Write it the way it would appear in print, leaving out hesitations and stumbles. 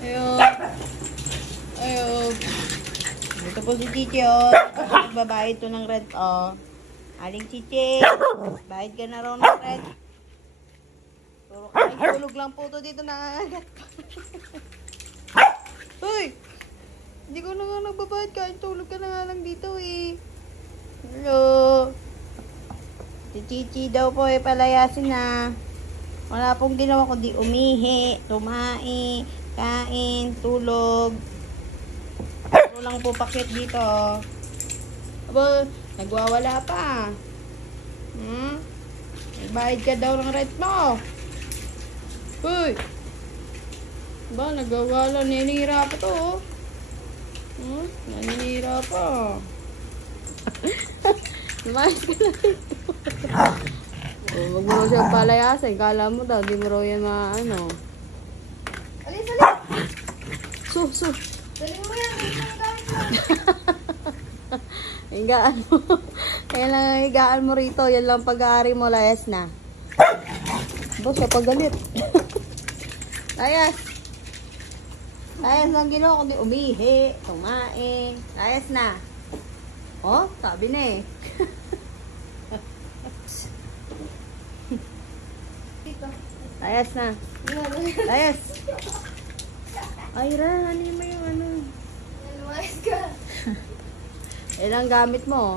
Ayun. Ayun. Ito po si Chichi, oh. Magbabayad to ng rent, oh. Aling Chichi. Bayad ka na raw ng rent. Tulog lang po to dito nangangagat. Uy! Hindi ko na nga nagbabayad kahit tulog ka na nga lang dito, eh. Hello. Si Chichi daw po, eh, palayasin na. Wala pong ginawa kundi umihi, tumahi, kain, tulog. Ito lang po pakit dito. Aba, nagwawala pa. Bayad ka daw ng rent mo. Uy! Ba, nagwawala. Naninira pa to, oh. Naninira pa. Lumayas ka na dito. Huwag mo siyang palayasin. Kala mo daw, di mo raw yan maano. Alis, alis! Su. Dali mo yan. Higaan mo. Kaya lang higaan mo rito. Yan lang pag-aari mo. Layas na. Boss, pagalit. Layas. Layas lang ginawa. Kundi umihi, tumain. Layas na. Oh, sabi na eh. Layas na. Layas. Ay, Ran, ano mo yung ano? Lumayas ka. Ilang gamit mo?